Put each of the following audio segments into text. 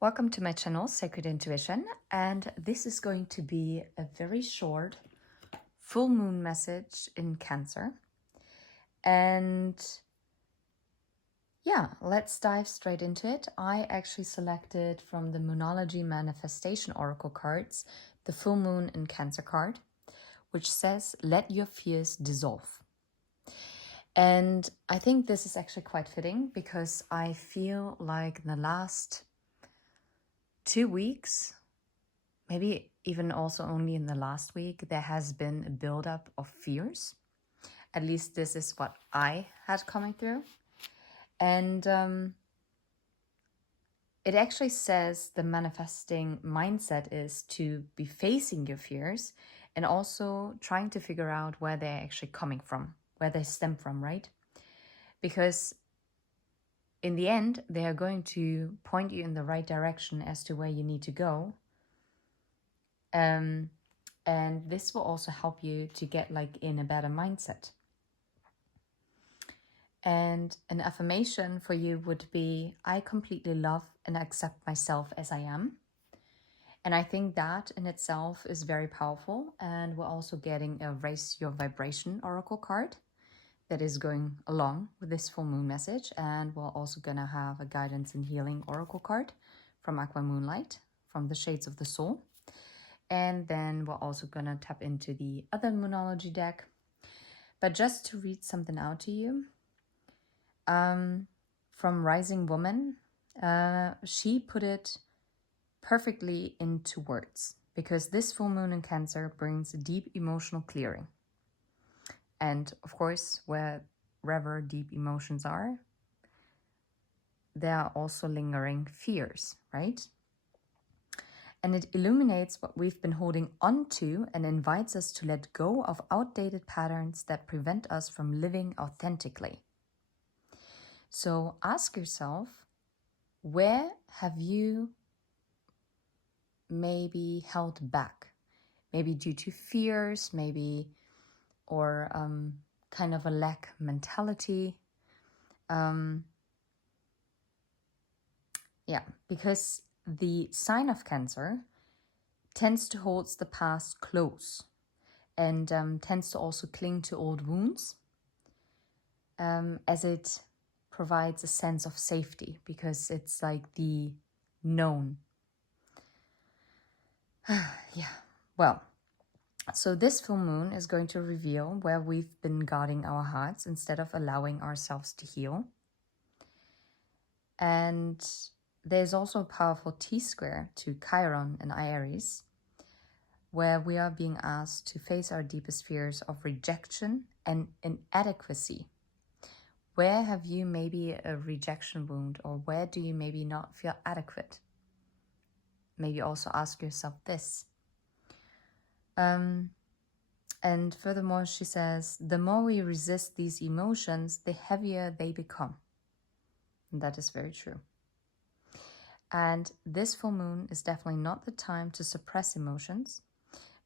Welcome to my channel, Sacred Intuition, and this is going to be a very short full moon message in Cancer. And yeah, let's dive straight into it. I actually selected from the Moonology Manifestation Oracle cards the full moon in Cancer card, which says, let your fears dissolve. And I think this is actually quite fitting because I feel like the last 2 weeks, maybe even also only in the last week, there has been a buildup of fears. At least this is what I had coming through. And it actually says the manifesting mindset is to be facing your fears and also trying to figure out where they're actually coming from, where they stem from, right? Because in the end, they are going to point you in the right direction as to where you need to go. And this will also help you to get in a better mindset. And an affirmation for you would be, I completely love and accept myself as I am. And I think that in itself is very powerful. And we're also getting a Raise Your Vibration Oracle card that is going along with this full moon message. And we're also going to have a Guidance and Healing Oracle card from Aqua Moonlight, from the Shades of the Soul. And then we're also going to tap into the other Moonology deck. But just to read something out to you, from Rising Woman, she put it perfectly into words, because this full moon in Cancer brings deep emotional clearing. And of course, wherever deep emotions are, there are also lingering fears, right? And it illuminates what we've been holding on to and invites us to let go of outdated patterns that prevent us from living authentically. So ask yourself, where have you maybe held back? Maybe due to fears, or kind of a lack mentality. Because the sign of Cancer tends to hold the past close and tends to also cling to old wounds, as it provides a sense of safety, because it's like the known. Well, so this full moon is going to reveal where we've been guarding our hearts instead of allowing ourselves to heal. And there's also a powerful T-square to Chiron and Aries, where we are being asked to face our deepest fears of rejection and inadequacy. Where have you maybe a rejection wound, or where do you maybe not feel adequate? Maybe also ask yourself this. And furthermore, she says, the more we resist these emotions, the heavier they become. And that is very true. And this full moon is definitely not the time to suppress emotions,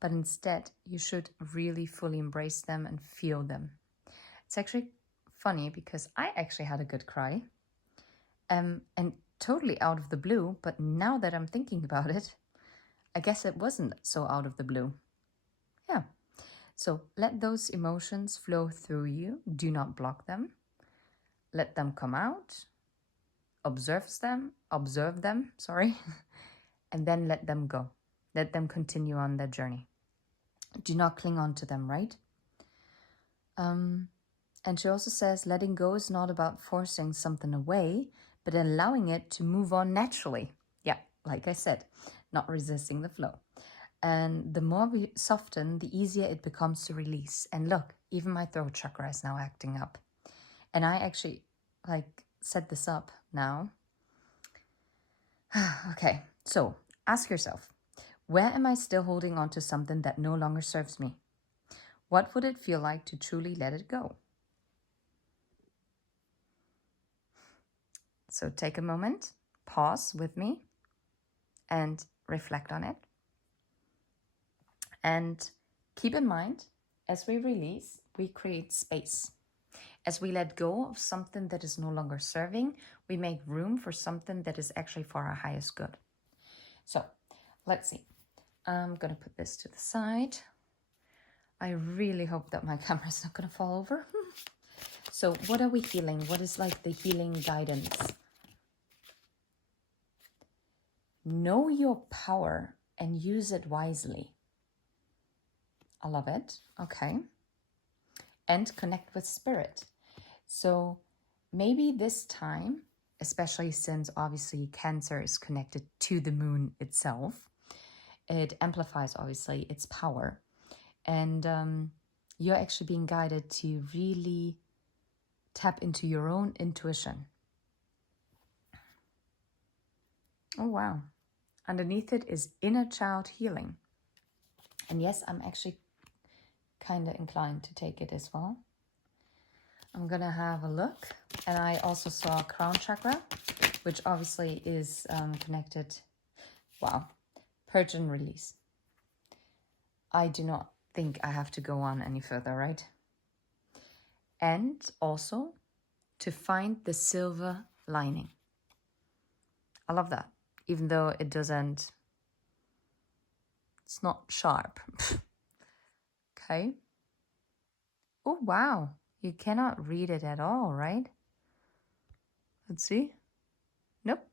but instead you should really fully embrace them and feel them. It's actually funny because I actually had a good cry, and totally out of the blue, but now that I'm thinking about it, I guess it wasn't so out of the blue. Yeah. So let those emotions flow through you. Do not block them. Let them come out. Observe them, and then let them go. Let them continue on their journey. Do not cling on to them, right? And she also says, letting go is not about forcing something away, but allowing it to move on naturally. Yeah, like I said, not resisting the flow. And the more we soften, the easier it becomes to release. And look, even my throat chakra is now acting up. And I actually set this up now. Okay, so ask yourself, where am I still holding on to something that no longer serves me? What would it feel like to truly let it go? So take a moment, pause with me, and reflect on it. And keep in mind, as we release, we create space. As we let go of something that is no longer serving, we make room for something that is actually for our highest good. So let's see. I'm going to put this to the side. I really hope that my camera is not going to fall over. So what are we healing? What is like the healing guidance? Know your power and use it wisely. I love it. Okay. And connect with spirit. So maybe this time, especially since obviously Cancer is connected to the moon itself, it amplifies obviously its power. And you're actually being guided to really tap into your own intuition. Oh, wow. Underneath it is inner child healing. And yes, I'm actually kind of inclined to take it as well. I'm going to have a look. And I also saw crown chakra, which obviously is connected. Wow. Purge and release. I do not think I have to go on any further, right? And also to find the silver lining. I love that. Even though it doesn't, it's not sharp. Okay. Oh, wow. You cannot read it at all, right? Let's see. Nope.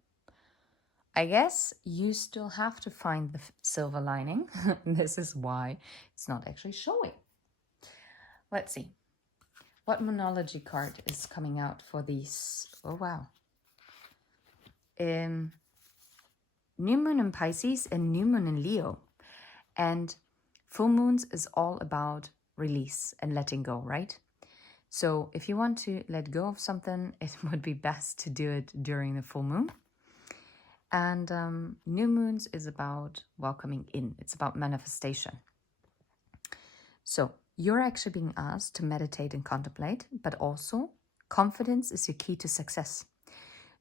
I guess you still have to find the silver lining. This is why it's not actually showing. Let's see. What Moonology card is coming out for these? Oh, wow. New moon in Pisces and new moon in Leo. And full moons is all about release and letting go, right? So if you want to let go of something, it would be best to do it during the full moon. And new moons is about welcoming in. It's about manifestation. So you're actually being asked to meditate and contemplate, but also confidence is your key to success.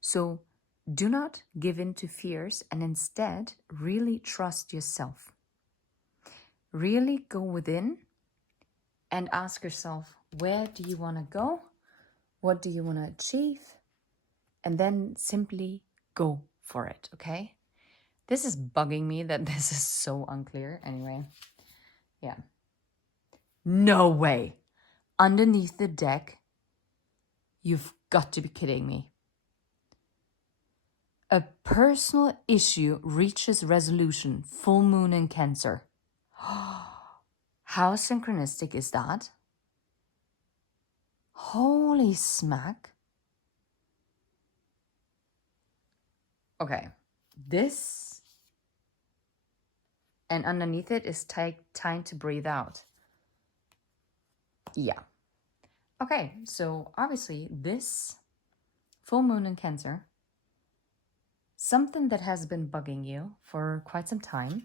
So do not give in to fears and instead really trust yourself. Really go within and ask yourself, where do you want to go? What do you want to achieve? And then simply go for it, okay? This is bugging me that this is so unclear. Anyway, yeah. No way. Underneath the deck, you've got to be kidding me. A personal issue reaches resolution, full moon in Cancer. How synchronistic is that? Holy smack. Okay, this, and underneath it is time to breathe out. Yeah. Okay, so obviously this full moon in Cancer, something that has been bugging you for quite some time,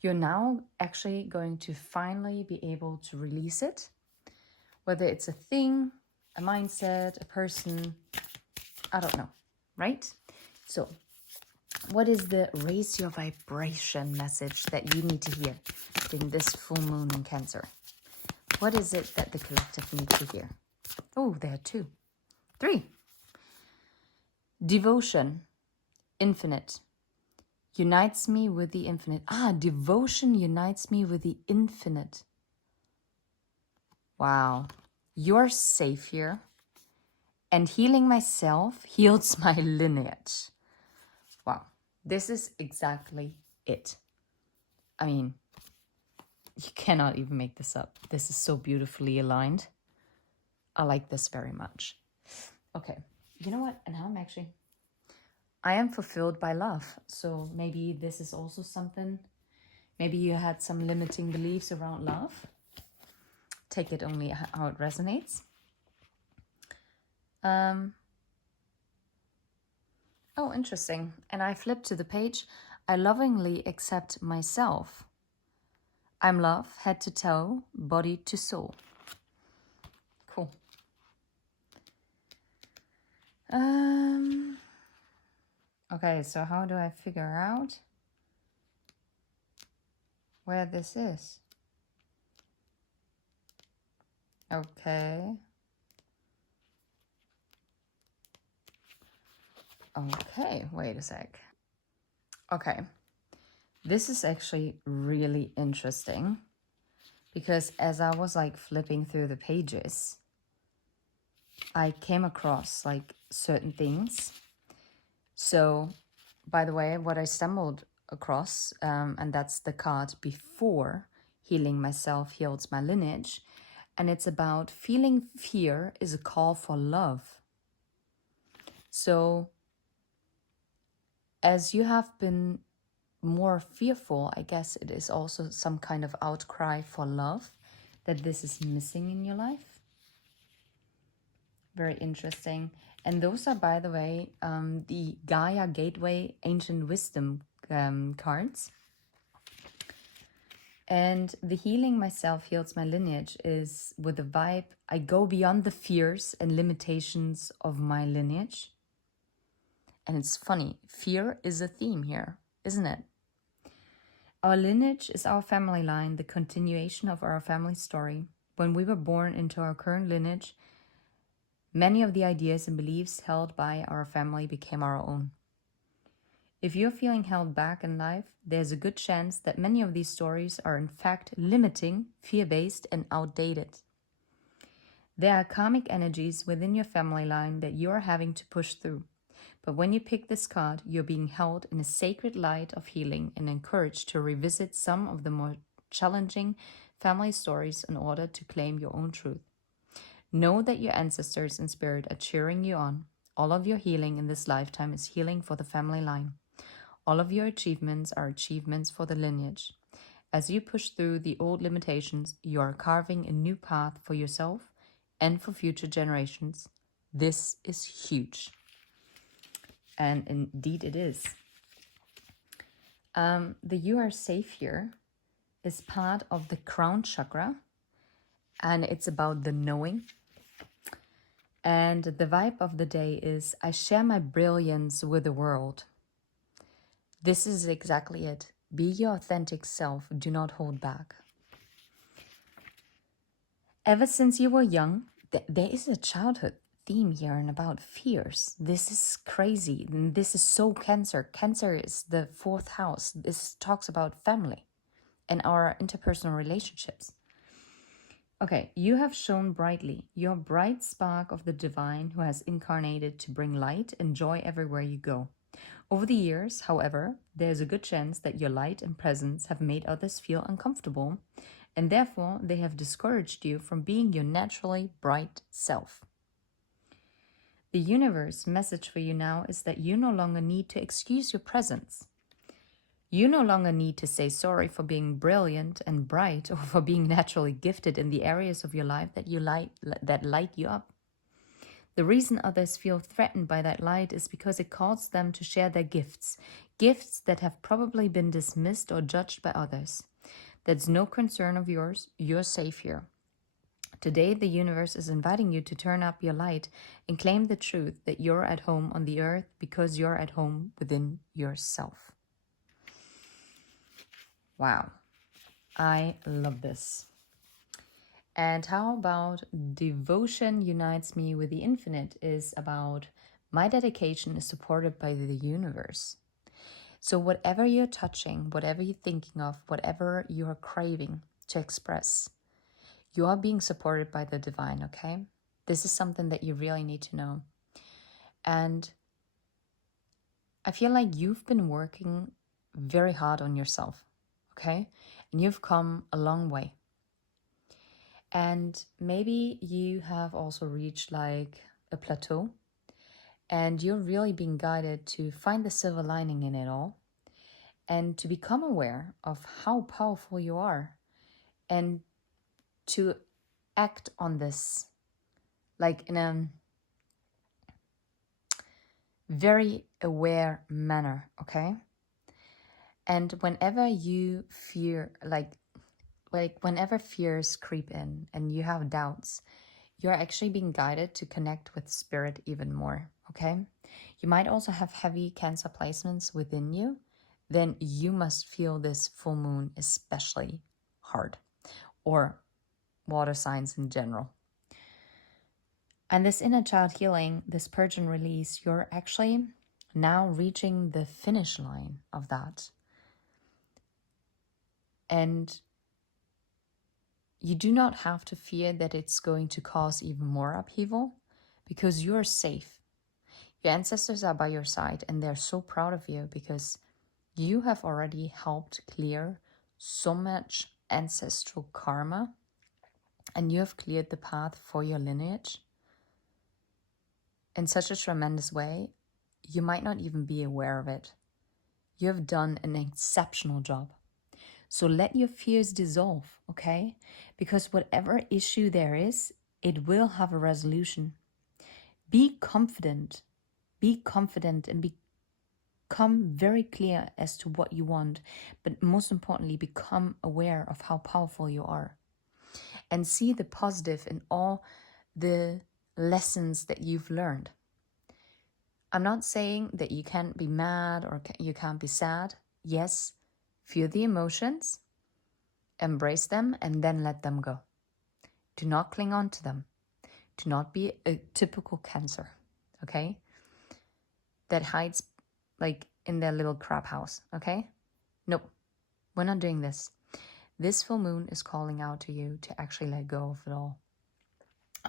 you're now actually going to finally be able to release it, whether it's a thing, a mindset, a person, I don't know, right? So what is the raise your vibration message that you need to hear in this full moon in Cancer? What is it that the collective needs to hear? Oh, there are 2. 3. Devotion, infinite, unites me with the infinite. Devotion unites me with the infinite. Wow. You're safe here. And healing myself heals my lineage. Wow. This is exactly it. I mean, you cannot even make this up. This is so beautifully aligned. I like this very much. Okay. You know what? And now I am fulfilled by love. So maybe this is also something. Maybe you had some limiting beliefs around love. Take it only how it resonates. Oh, interesting. And I flipped to the page. I lovingly accept myself. I'm love, head to toe, body to soul. Cool. Okay, so how do I figure out where this is? Okay. Okay, wait a sec. Okay, this is actually really interesting because as I was like flipping through the pages, I came across like certain things. So, by the way, what I stumbled across, and that's the card before healing myself heals my lineage, and it's about feeling fear is a call for love. So, as you have been more fearful, I guess it is also some kind of outcry for love that this is missing in your life. Very interesting. And those are, by the way, the Gaia Gateway Ancient Wisdom cards. And the healing myself heals my lineage is with the vibe, I go beyond the fears and limitations of my lineage. And it's funny, fear is a theme here, isn't it? Our lineage is our family line, the continuation of our family story. When we were born into our current lineage, many of the ideas and beliefs held by our family became our own. If you're feeling held back in life, there's a good chance that many of these stories are in fact limiting, fear-based, and outdated. There are karmic energies within your family line that you are having to push through. But when you pick this card, you're being held in a sacred light of healing and encouraged to revisit some of the more challenging family stories in order to claim your own truth. Know that your ancestors in spirit are cheering you on. All of your healing in this lifetime is healing for the family line. All of your achievements are achievements for the lineage. As you push through the old limitations, you are carving a new path for yourself and for future generations. This is huge. And indeed it is. The you are safe here is part of the crown chakra, and it's about the knowing. And the vibe of the day is, I share my brilliance with the world. This is exactly it. Be your authentic self. Do not hold back. Ever since you were young, there is a childhood theme here and about fears. This is crazy. This is so Cancer. Cancer is the 4th house. This talks about family and our interpersonal relationships. Okay, you have shone brightly. You're a bright spark of the divine who has incarnated to bring light and joy everywhere you go. Over the years, however, there's a good chance that your light and presence have made others feel uncomfortable, and therefore they have discouraged you from being your naturally bright self. The universe message for you now is that you no longer need to excuse your presence. You no longer need to say sorry for being brilliant and bright or for being naturally gifted in the areas of your life that light you up. The reason others feel threatened by that light is because it calls them to share their gifts, gifts that have probably been dismissed or judged by others. That's no concern of yours. You're safe here. Today, the universe is inviting you to turn up your light and claim the truth that you're at home on the earth because you're at home within yourself. Wow, I love this. And how about devotion unites me with the infinite is about my dedication is supported by the universe. So whatever you're touching, whatever you're thinking of, whatever you're craving to express, you are being supported by the divine, okay? This is something that you really need to know. And I feel like you've been working very hard on yourself, okay? And you've come a long way. And maybe you have also reached like a plateau and you're really being guided to find the silver lining in it all and to become aware of how powerful you are and to act on this like in a very aware manner, okay? And whenever you fear, like whenever fears creep in and you have doubts, you're actually being guided to connect with spirit even more, okay? You might also have heavy Cancer placements within you. Then you must feel this full moon especially hard, or water signs in general. And this inner child healing, this purge and release, you're actually now reaching the finish line of that. And you do not have to fear that it's going to cause even more upheaval, because you're safe. Your ancestors are by your side and they're so proud of you, because you have already helped clear so much ancestral karma, and you have cleared the path for your lineage in such a tremendous way, you might not even be aware of it. You have done an exceptional job. So let your fears dissolve, okay? Because whatever issue there is, it will have a resolution. Be confident and become very clear as to what you want, but most importantly, become aware of how powerful you are. And see the positive in all the lessons that you've learned. I'm not saying that you can't be mad or you can't be sad. Yes, feel the emotions, embrace them, and then let them go. Do not cling on to them. Do not be a typical Cancer, okay? That hides like in their little crap house, okay? Nope, we're not doing this. This full moon is calling out to you to actually let go of it all.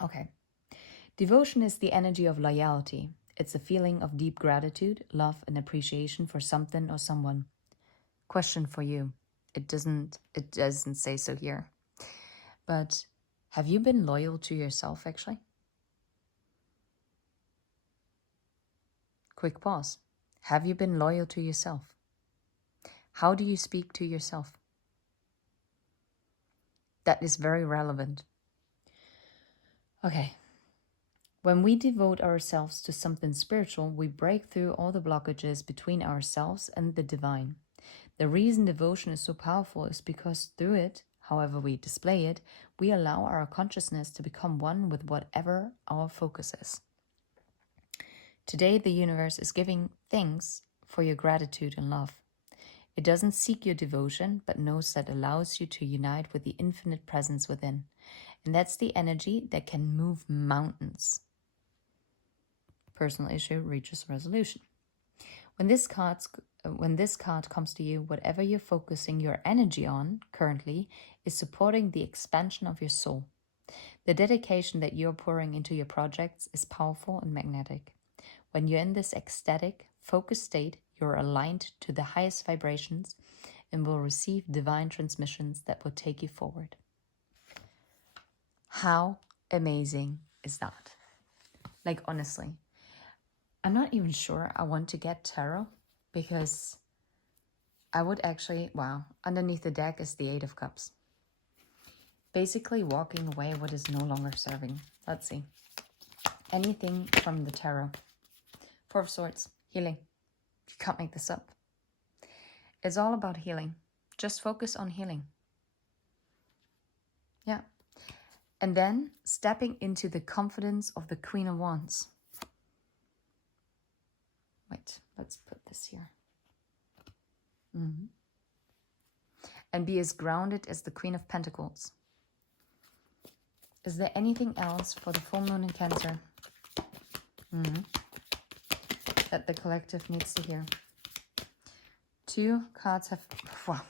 Okay. Devotion is the energy of loyalty. It's a feeling of deep gratitude, love, and appreciation for something or someone. Question for you. It doesn't say so here. But have you been loyal to yourself, actually? Quick pause. Have you been loyal to yourself? How do you speak to yourself? That is very relevant. Okay. When we devote ourselves to something spiritual, we break through all the blockages between ourselves and the divine. The reason devotion is so powerful is because through it, however we display it, we allow our consciousness to become one with whatever our focus is. Today, the universe is giving thanks for your gratitude and love. It doesn't seek your devotion, but knows that allows you to unite with the infinite presence within. And that's the energy that can move mountains. Personal issue reaches resolution. When this card comes to you, whatever you're focusing your energy on currently is supporting the expansion of your soul. The dedication that you're pouring into your projects is powerful and magnetic. When you're in this ecstatic, focused state, you're aligned to the highest vibrations and will receive divine transmissions that will take you forward. How amazing is that? Like, honestly, I'm not even sure I want to get tarot, because I would actually, wow, underneath the deck is the 8 of Cups. Basically walking away what is no longer serving. Let's see. Anything from the tarot. 4 of Swords, healing. You can't make this up. It's all about healing. Just focus on healing. Yeah. And then stepping into the confidence of the Queen of Wands. Wait, let's put this here. And be as grounded as the Queen of Pentacles. Is there anything else for the full moon in Cancer that the collective needs to hear? 2 cards have... Wow.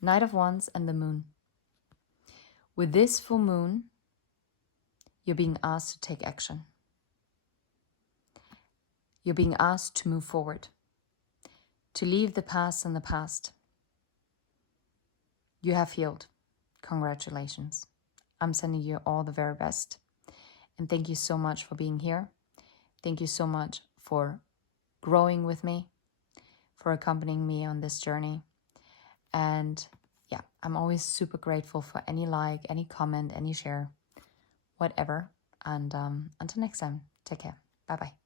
Knight of Wands and the Moon. With this full moon, you're being asked to take action. You're being asked to move forward, to leave the past in the past. You have healed. Congratulations. I'm sending you all the very best. And thank you so much for being here. Thank you so much for growing with me, for accompanying me on this journey. And yeah, I'm always super grateful for any like, any comment, any share, whatever. And until next time, take care. Bye-bye.